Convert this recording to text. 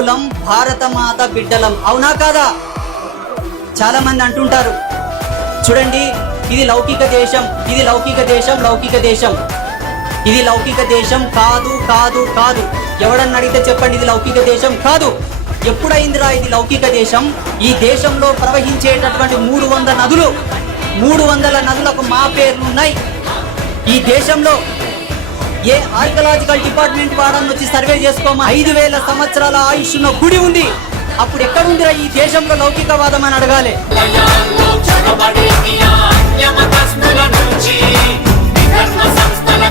మానవులం, భారతమాత బిడ్డలం. అవునా కాదా? చాలా మంది అంటుంటారు, చూడండి ఇది లౌకిక దేశం, ఇది లౌకిక దేశం, లౌకిక దేశం, ఇది లౌకిక దేశం కాదు కాదు కాదు. ఎవడన్నా అడిగితే చెప్పండి ఇది లౌకిక దేశం కాదు. ఎప్పుడైందిరా ఇది లౌకిక దేశం? ఈ దేశంలో ప్రవహించేటటువంటి 300 నదులు, 300 నదులకు మా పేర్లు ఉన్నాయి. ఈ దేశంలో ఏ ఆర్కియలాజికల్ డిపార్ట్మెంట్ వాడని వచ్చి సర్వే చేసుకోమా, 5000 సంవత్సరాల ఆయుష్ ఉన్న గుడి ఉంది. అప్పుడు ఎక్కడుందిరా ఈ దేశంలో లౌకికవాదం అని అడగాలి. సంస్థల